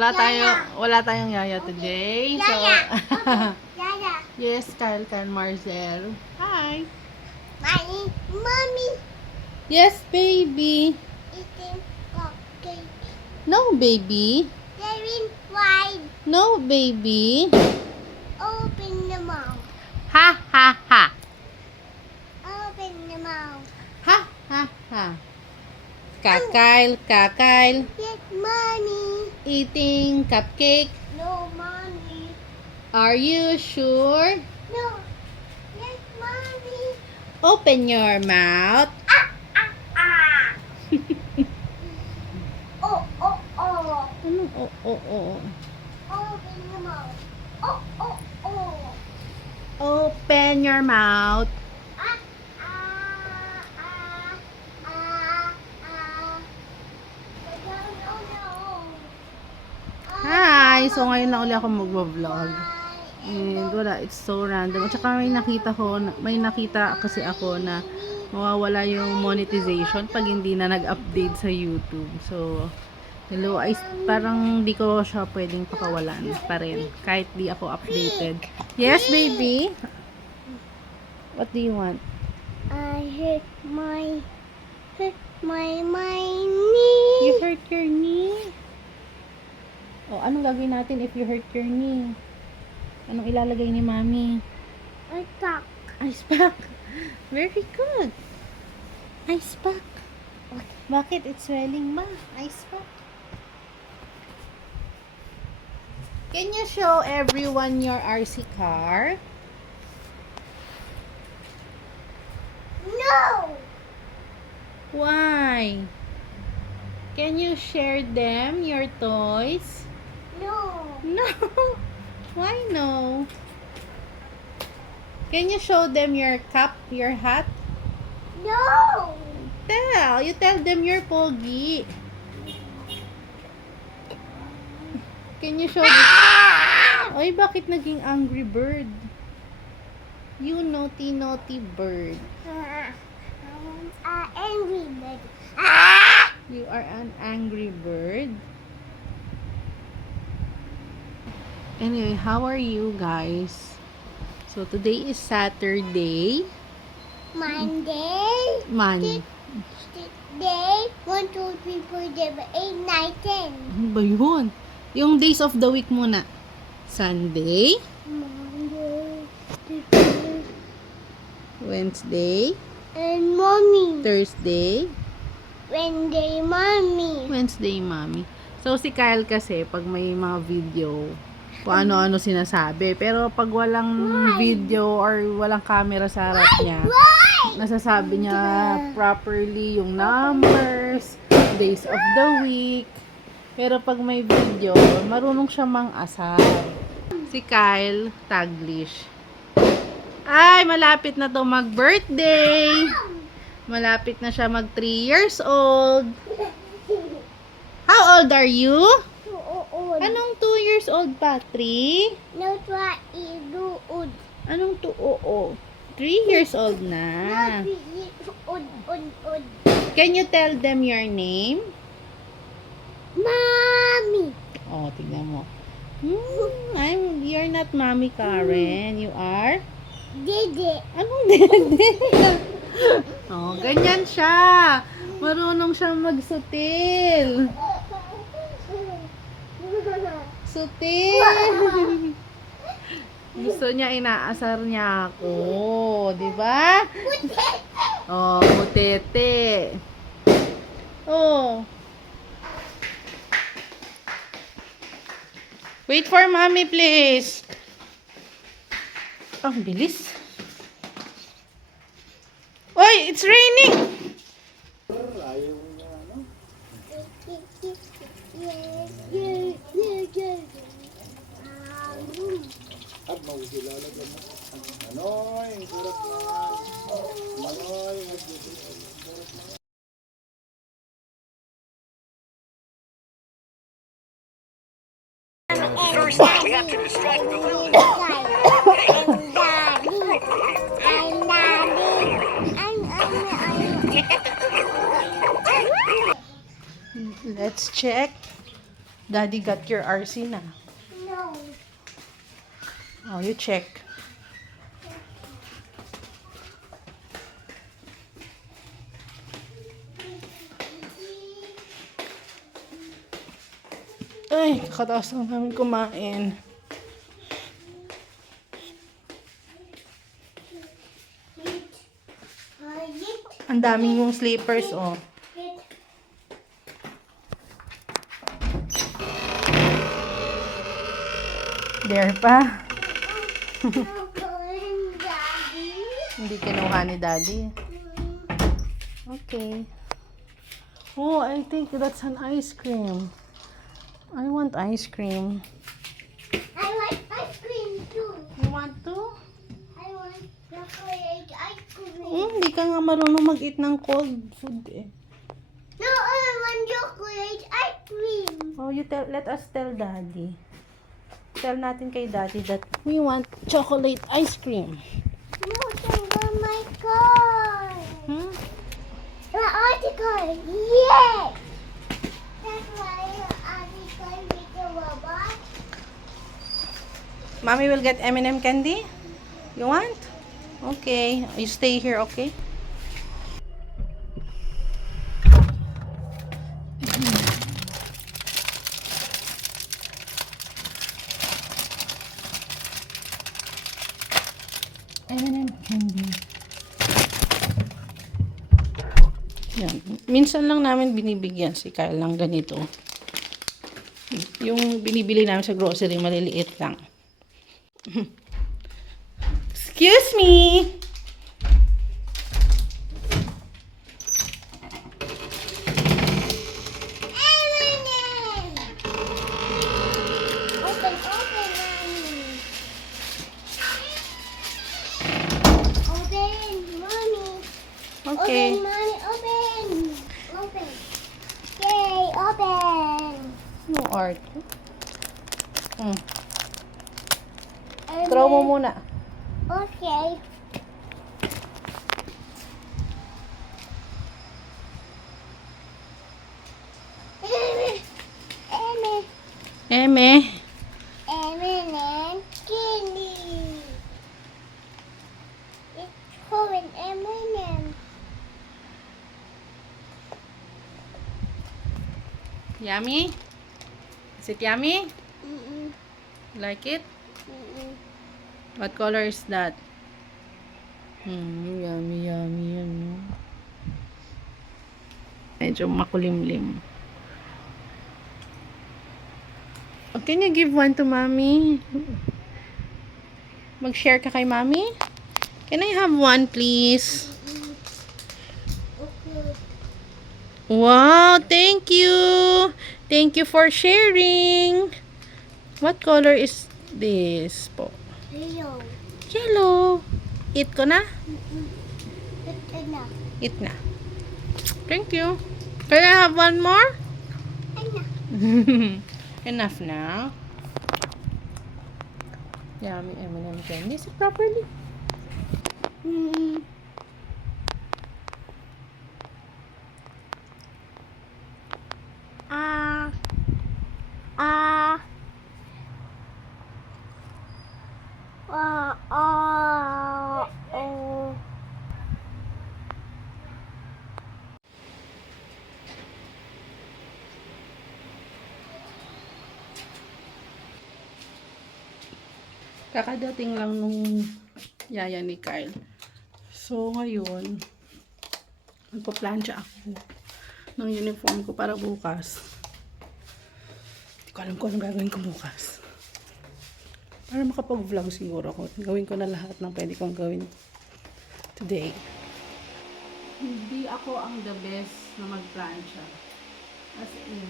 wala tayong yaya today. So, Yaya. yes, Kyle Marcel. Hi. Mommy Yes, baby. eating cupcake. No, baby. They're fried. No, baby. Open the mouth. Ha, ha, ha. Open the mouth. Ha, ha, ha. Kakail. Yes, mommy. Eating cupcake. No, mommy. Are you sure? No. Yes, mommy. Open your mouth. Ah. Oh, oh, oh. Ano? Oh. Open the mouth. Oh, oh, oh. Open your mouth. Ah, ah, ah, ah, ah. No, no, no. Hi! So, ngayon lang ulit ako mag-vlog. And wala, it's so random. At saka may nakita kasi ako na mawawala yung monetization pag hindi na nag-update sa YouTube. So, hello, parang di ko siya pwedeng pakawalan pa rin. Kahit di ako updated. Yes, baby? What do you want? I hurt my knee. You hurt your knee? O, anong gagawin natin if you hurt your knee? Anong ilalagay ni Mami? I talk. Ice pack. Very good. Ice pack. Bakit? It's swelling ba? Ice pack. Can you show everyone your RC car? No. Why? Can you share them, your toys? No. No. Why no? Can you show them your cap, your hat? No. You tell them your pogi. Can you show them? Oy, bakit naging angry bird? You naughty bird. Angry bird. You are an angry bird. Anyway, how are you guys? So today is Saturday. Monday. Day 1, 2, 3, 4, 5, 8, 9, 10. Ano ba yun? Yung days of the week muna. Sunday, Monday, Tuesday, Wednesday, and mommy. Thursday, Wednesday, mommy. Wednesday, Mommy. So, si Kyle kasi, pag may mga video, kung ano-ano sinasabi. Pero, pag walang video or walang camera sa harap niya, nasasabi niya properly yung numbers, days of the week. Pero, pag may video, marunong siya mang-asar. Si Kyle, Taglish. Ay, malapit na to mag-birthday. Malapit na siya mag 3 years old. How old are you? Anong 2 years old pa? 3? No, try iduud. Anong 2? Oo. 3 years old na. Ud. Can you tell them your name? Mommy. Oh, tignan mo. You're not Mommy Karen. You are? Dede. Anong dede? Oh, ganyan siya. Marunong siya magsutil. Sutil. Gusto niya, inaasar niya ako. Di ba? Oh, mutete. Oh. Wait for Mommy, please. Ang bilis. Oy, it's raining. First, we have to distract the little Let's check Daddy got your RC na. No. Oh, you check. Ay, kakataas lang namin kumain. Ang daming mong slippers, oh. There pa. Hindi kinuha ni Daddy. Okay. Oh, I think that's an ice cream. I want ice cream. I like ice cream too. You want to? I want chocolate ice cream. Hindi ka nga marunong mag-eat ng cold food eh. No, I want chocolate ice cream. Oh, let us tell Daddy. Tell natin kay Daddy that we want chocolate ice cream. No, that's on my car. Hmm? My article, yes. That's why article with the robot. Mommy will get M&M candy? You want? Okay. You stay here, okay? M&M candy. Yan. Minsan lang namin binibigyan si Kyle ng ganito. Yung binibili namin sa grocery, maliliit lang. Excuse me! M&M. Open, mommy. Open, mommy. Okay. Open, mommy, open. Open. Yay, open. No art. Hmm. M&M. Throw mo muna. Okay. M&M. Eme. M&M candy. It's called M&M. Yummy? Is it yummy? Mm-mm. Like it? Mm-mm. What color is that? Yummy, yummy yan. No? Medyo makulimlim. Oh, can you give one to mommy? Mag-share ka kay mommy? Can I have one, please? Okay. Wow, thank you. Thank you for sharing. What color is this po? Hello. Yellow. Eat ko na? It's enough. Eat na. Thank you. Can I have one more? Enough. Enough now. Yummy M&M candy. Is it properly? Mm. Ah. Ah. Oh. Kakadating lang nung yaya ni Kyle. So, ngayon, magpa-plancha ako ng uniform ko para bukas. Hindi ko alam kung anong gagawin ko bukas. Para makapag-vlog siguro ako. Gawin ko na lahat ng pwede kong gawin today. Hindi ako ang the best na mag-plancha. As in,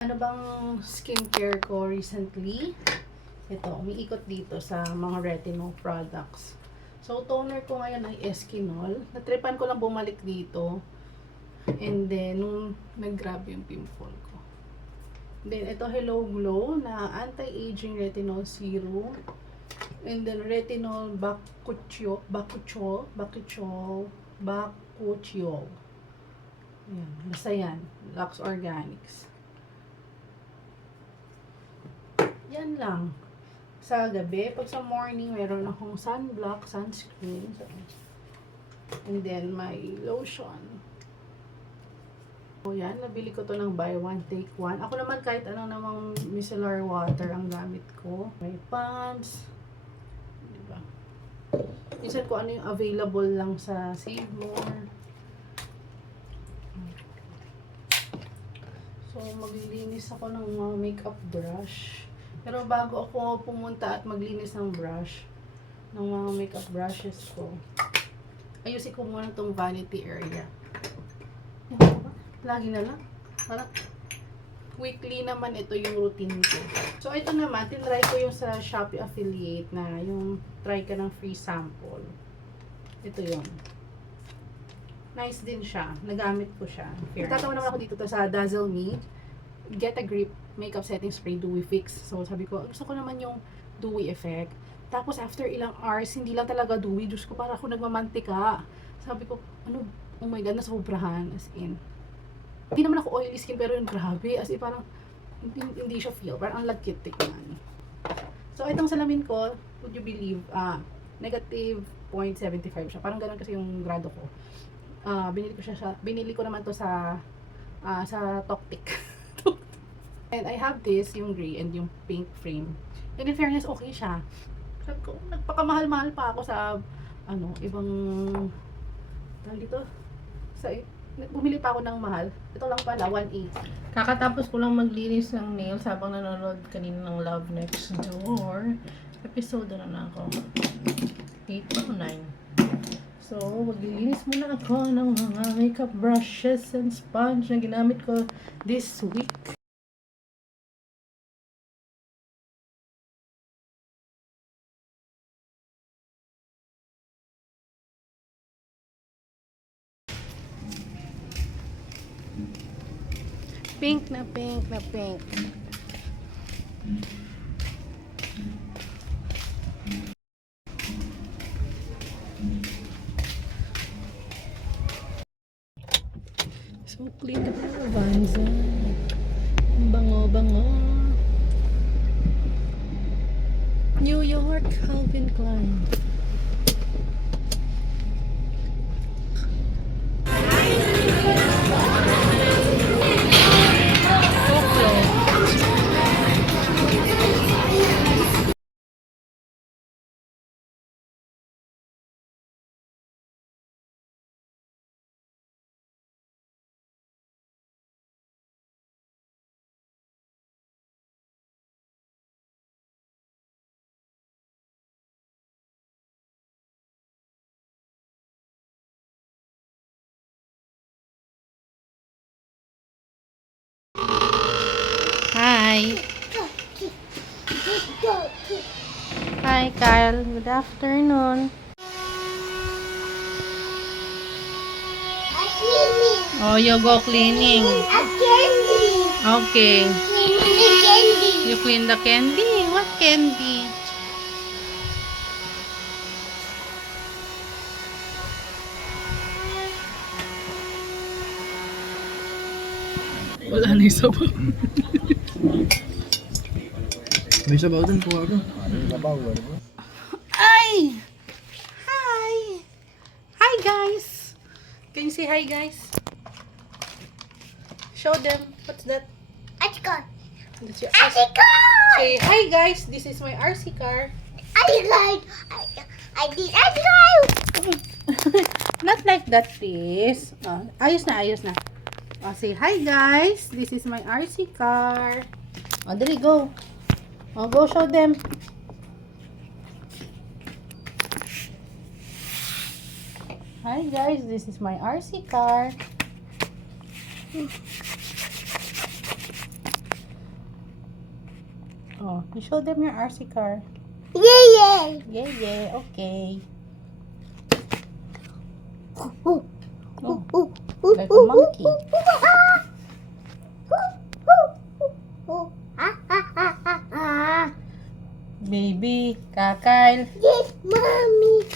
ano bang skincare ko recently? Ito, umiikot dito sa mga retinol products. So, toner ko ngayon ay Eskinol. Natripan ko lang bumalik dito. And then, nung nag-grab yung pimple ko. Then, ito Hello Glow na anti-aging retinol serum. And then retinol bakuchiol. Ayan, basta yan. Lux Organics. Yan lang. Sa gabi, pag sa morning, meron akong sunblock, sunscreen. So, and then, my lotion. So, yan. Nabili ko to ng buy one, take one. Ako naman kahit anong namang micellar water ang gamit ko. May pants. Diba? Minsan ko ano yung available lang sa Save More. So, maglilinis ako ng mga makeup brush. Pero bago ako pumunta at maglinis ng brush, ng mga makeup brushes ko, ayusin ko muna itong vanity area. Lagi na lang. Parang weekly naman ito yung routine ko. So, ito naman, tinry ko yung sa Shopee affiliate na yung try ka ng free sample. Ito yun. Nice din siya. Nagamit ko siya. Tatawa naman ako dito sa Dazzle Me. Get a Grip Makeup Setting Spray Dewy Fix. So, sabi ko, gusto ko naman yung dewy effect. Tapos, after ilang hours, hindi lang talaga dewy. Diyos ko, para ako nagmamantika. Sabi ko, ano, oh my God, nasobrahan. As in, hindi naman ako oily skin, pero yun, grabe. As in, parang, hindi siya feel. Parang ang lagkit tignan. So, itong salamin ko, would you believe, negative 0.75 siya. Parang ganun kasi yung grado ko. Binili ko naman to sa Toktik. And I have this, yung gray and yung pink frame. And in fairness, okay siya. Sabi ko, nagpakamahal-mahal pa ako sa ibang dito. Bumili pa ako ng mahal. Ito lang pala, 180. Kakatapos ko lang maglinis ng nails habang nanonood kanina ng Love Next Door. Episode na ako. 8 o 9. So, maglilinis muna ako ng mga makeup brushes and sponge na ginamit ko this week. Pink na pink na pink. So, clean the Vanza. Bango-bango. New York, Calvin Klein. Hi. Hi, Kyle. Good afternoon. A candy. Oh, you go cleaning. A candy. Okay. A candy. You clean the candy? What candy? Wala na yung sabaw. May sabaw dun po ako. Hi! Hi! Hi, guys! Can you say hi, guys? Show them. What's that? Let's go. That's your Let's RC. go. Say hi, guys. This is my RC car. I did. Let's go. Not like that, please. Ayos na, ayos na. Say hi, guys. This is my RC car. There you go. Go show them. Hi, guys. This is my RC car. You show them your RC car. Yeah. Yeah, okay. Ooh. Oh, like a monkey. Baby, Kyle, Yes, mommy.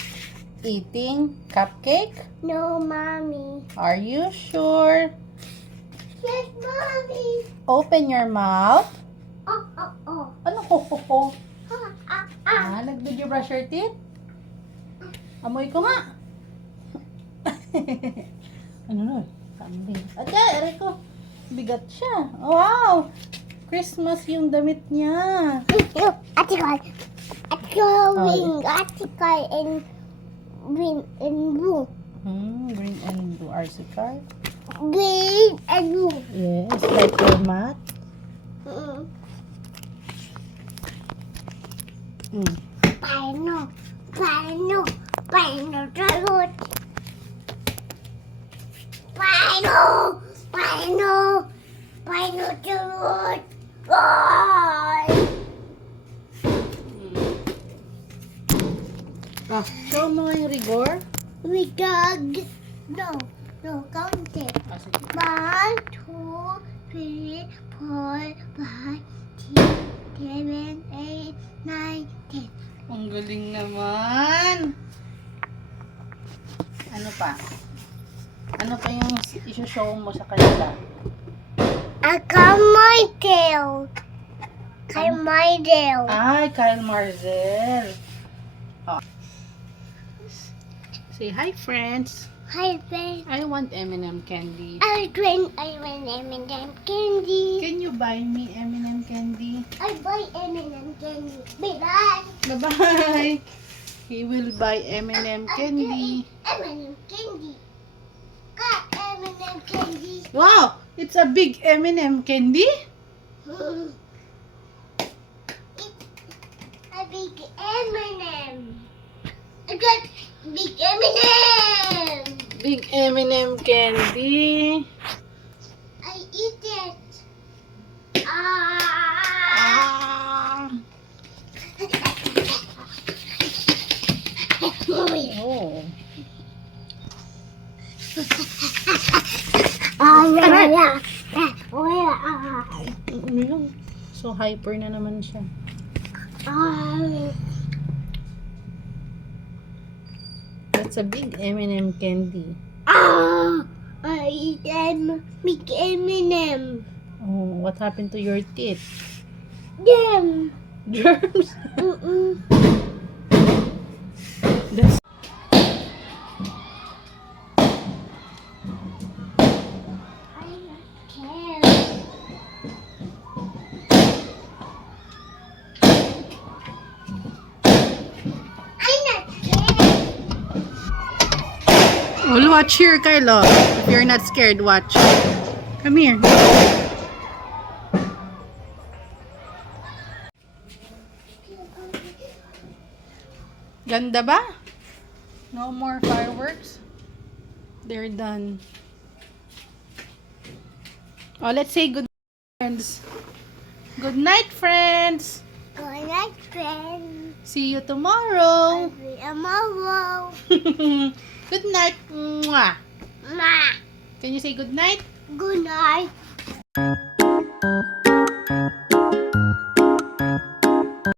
eating cupcake? No, mommy. Are you sure? Yes, mommy. Open your mouth. Oh, oh, oh. Ano ho ho ho? Ah, ah. Did you brush your teeth? Amoy ko nga. Ano na? Kambing. Ate, ko. Bigat siya. Oh, wow! Christmas yung damit niya. Article, and green and blue. Green and blue RC car. Green and blue. Yes, like your mat. Mm. Mm. Paano tarot? Paano tarot? Ay! Show mo nga yung rigor. We dug. No, counting. Sige. 1, 2, 3, 4, 5, 6, 7, 8, 9, 10. Ang galing naman. Ano pa? Ano pa yung i-show mo sa kanila? I got my tail. My tail. Ay, Kyle Marzel. Say hi, friends. Hi, friend. I want M&M candy. I want M&M candy. Can you buy me M&M candy? I buy M&M candy. Bye. Bye-bye. He will buy M&M candy. M&M candy. Got M&M candy. Wow! It's a big M&M candy? It's a big M&M. I got big M&M. Big M&M candy. I eat it. Ah. Oh. Ano yun? So hyper na naman siya. That's a big M&M candy. I eat big M&M. Oh, what happened to your teeth? Them. Germs. Mm-mm. That's I don't care. I not care. Well, watch here, Kylo. If you're not scared, watch. Come here. Ganda ba? No more fireworks? They're done. Oh, let's say good night, friends. Good night, friends. Good night, friend. See you tomorrow. Tomorrow. Good night. Mwah. Ma. Can you say good night? Good night.